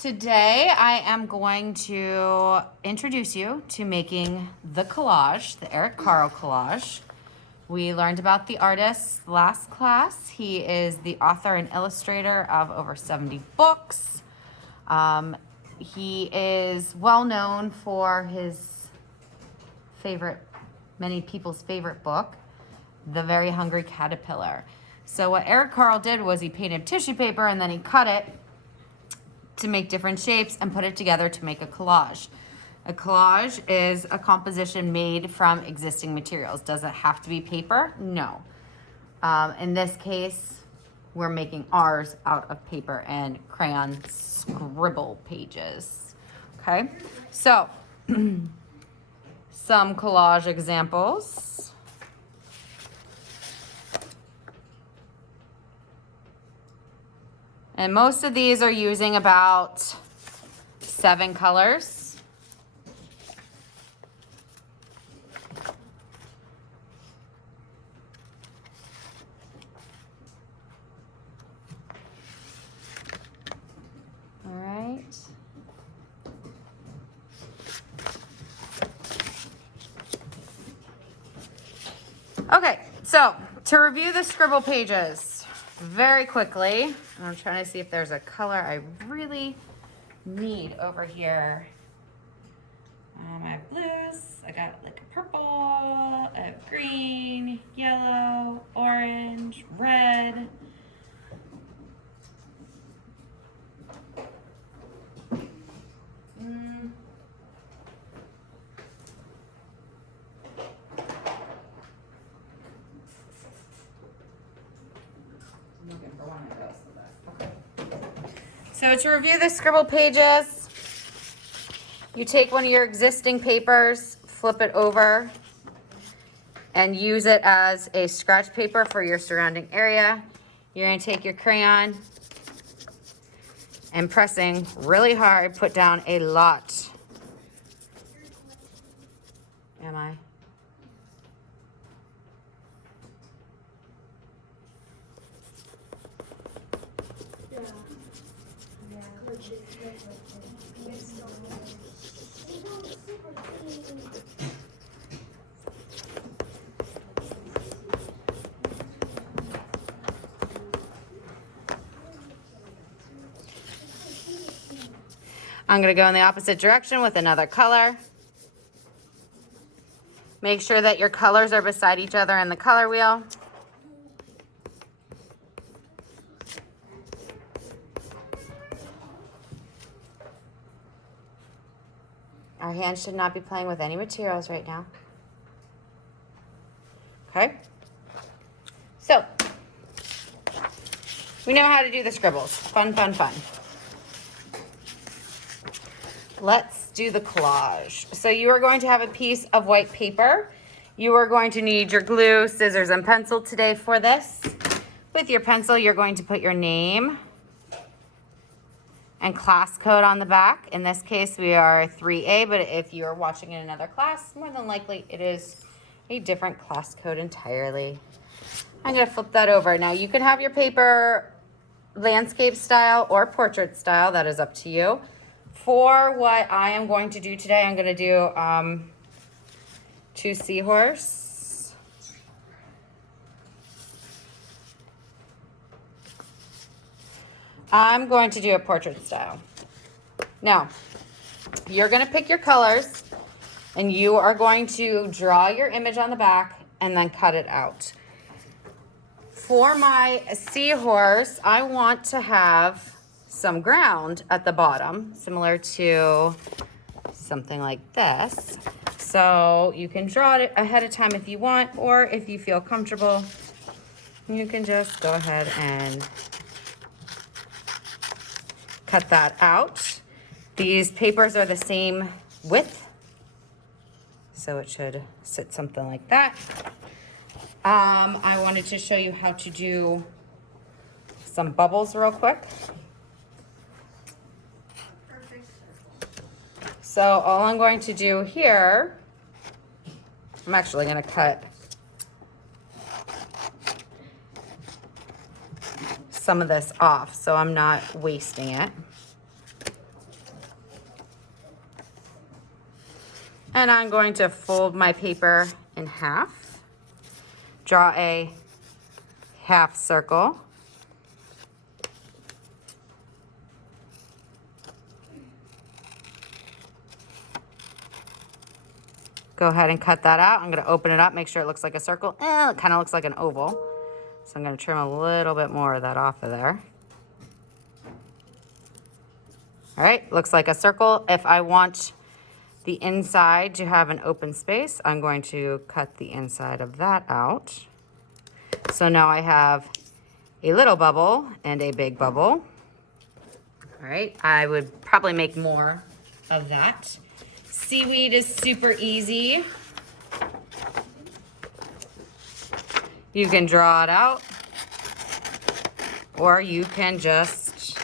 Today I am going to introduce you to making the collage, the Eric Carle collage. We learned about the artist last class. He is the author and illustrator of over 70 books. He is well known for his many people's favorite book, The Very Hungry Caterpillar. So what Eric Carle did was he painted tissue paper and then he cut it to make different shapes and put it together to make a collage. A collage is a composition made from existing materials. Does it have to be paper? No. In this case, we're making ours out of paper and crayon scribble pages. Okay, so some collage examples. And most of these are using about 7 colors. All right. Okay, so to review the Scribble Pages very quickly, I'm trying to see if there's a color I really need over here. I have blues, I got like a purple, I have green, yellow, orange, red. So to review the Scribble Pages, you take one of your existing papers, flip it over, and use it as a scratch paper for your surrounding area. You're going to take your crayon and pressing really hard, put down a lot. Am I? I'm going to go in the opposite direction with another color. Make sure that your colors are beside each other in the color wheel. Our hands should not be playing with any materials right now. Okay? So, we know how to do the scribbles. Fun, fun, fun. Let's do the collage. So you are going to have a piece of white paper. You are going to need your glue, scissors, and pencil today for this. With your pencil, you're going to put your name and class code on the back. In this case, we are 3A, but if you're watching in another class, more than likely it is a different class code entirely. I'm gonna flip that over. Now you can have your paper landscape style or portrait style, that is up to you. For what I am going to do today, I'm gonna do 2 seahorse. I'm going to do a portrait style. Now, you're gonna pick your colors and you are going to draw your image on the back and then cut it out. For my seahorse, I want to have some ground at the bottom, similar to something like this. So you can draw it ahead of time if you want, or if you feel comfortable, you can just go ahead and cut that out. These papers are the same width, so it should sit something like that. I wanted to show you how to do some bubbles real quick. So all I'm going to do here, I'm actually going to cut some of this off so I'm not wasting it. And I'm going to fold my paper in half, draw a half circle. Go ahead and cut that out. I'm going to open it up, make sure it looks like a circle. It kind of looks like an oval. So I'm going to trim a little bit more of that off of there. All right, looks like a circle. If I want the inside to have an open space, I'm going to cut the inside of that out. So now I have a little bubble and a big bubble. All right, I would probably make more of that. Seaweed is super easy. You can draw it out, or you can just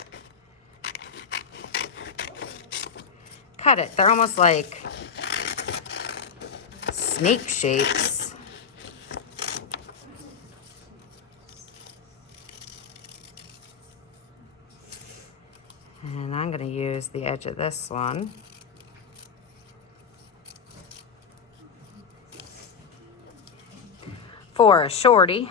cut it. They're almost like snake shapes. And I'm going to use the edge of this one. For a shorty.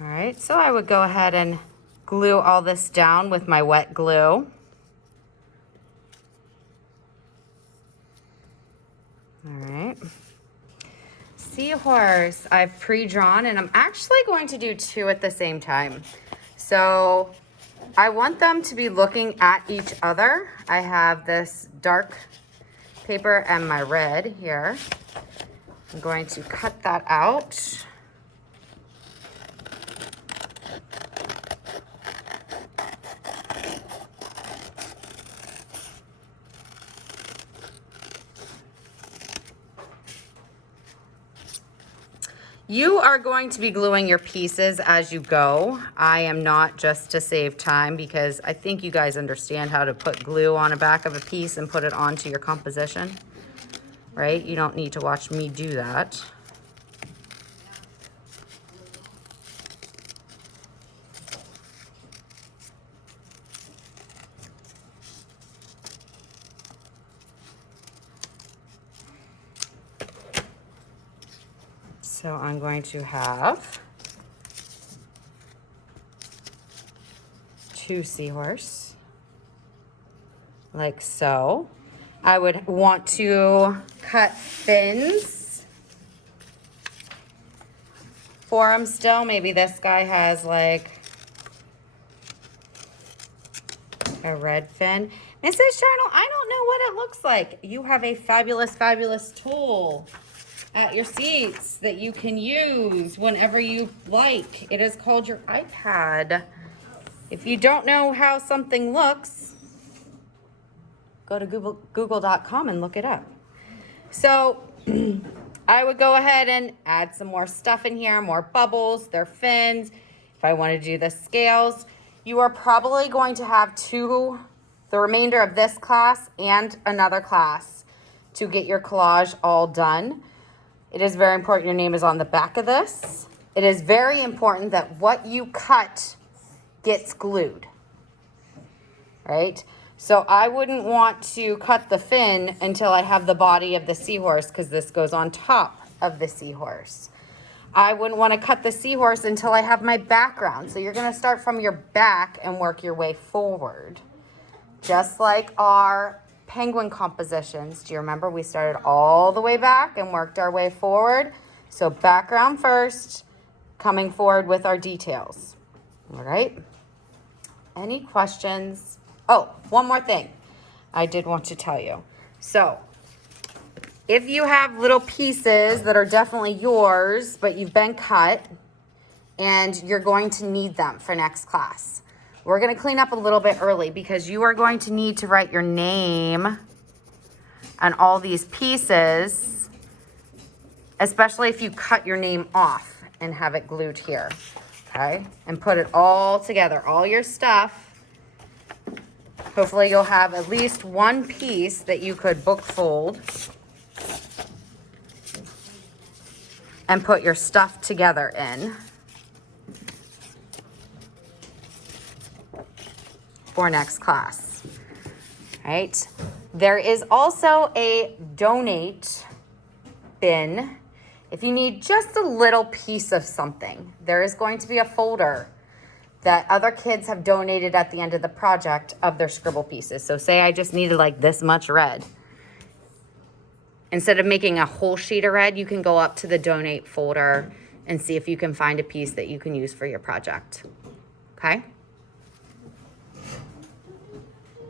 All right, so I would go ahead and glue all this down with my wet glue. All right. Seahorse I've pre-drawn, and I'm actually going to do two at the same time. So I want them to be looking at each other. I have this dark paper and my red here. I'm going to cut that out. You are going to be gluing your pieces as you go. I am not, just to save time, because I think you guys understand how to put glue on the back of a piece and put it onto your composition, right? You don't need to watch me do that. So I'm going to have two seahorse, like so. I would want to cut fins for them still. Maybe this guy has like a red fin. Mrs. Charnel, I don't know what it looks like. You have a fabulous, fabulous tool at your seats that you can use whenever you like. It is called your iPad. If you don't know how something looks, go to google.com and look it up. So I would go ahead and add some more stuff in here, more bubbles, their fins. If I want to do the scales, you are probably going to have the remainder of this class and another class to get your collage all done. It is very important your name is on the back of this. It is very important that what you cut gets glued, right? So I wouldn't want to cut the fin until I have the body of the seahorse, because this goes on top of the seahorse. I wouldn't want to cut the seahorse until I have my background. So you're going to start from your back and work your way forward. Just like our penguin compositions. Do you remember we started all the way back and worked our way forward? So background first, coming forward with our details. All right. Any questions? Oh, one more thing I did want to tell you. So if you have little pieces that are definitely yours, but you've been cut and you're going to need them for next class, we're going to clean up a little bit early, because you are going to need to write your name on all these pieces, especially if you cut your name off and have it glued here, okay? And put it all together, all your stuff. Hopefully you'll have at least one piece that you could book fold and put your stuff together in for next class. right? There is also a donate bin. If you need just a little piece of something, there is going to be a folder that other kids have donated at the end of the project of their scribble pieces. So say I just needed like this much red. Instead of making a whole sheet of red, you can go up to the donate folder and see if you can find a piece that you can use for your project. Okay?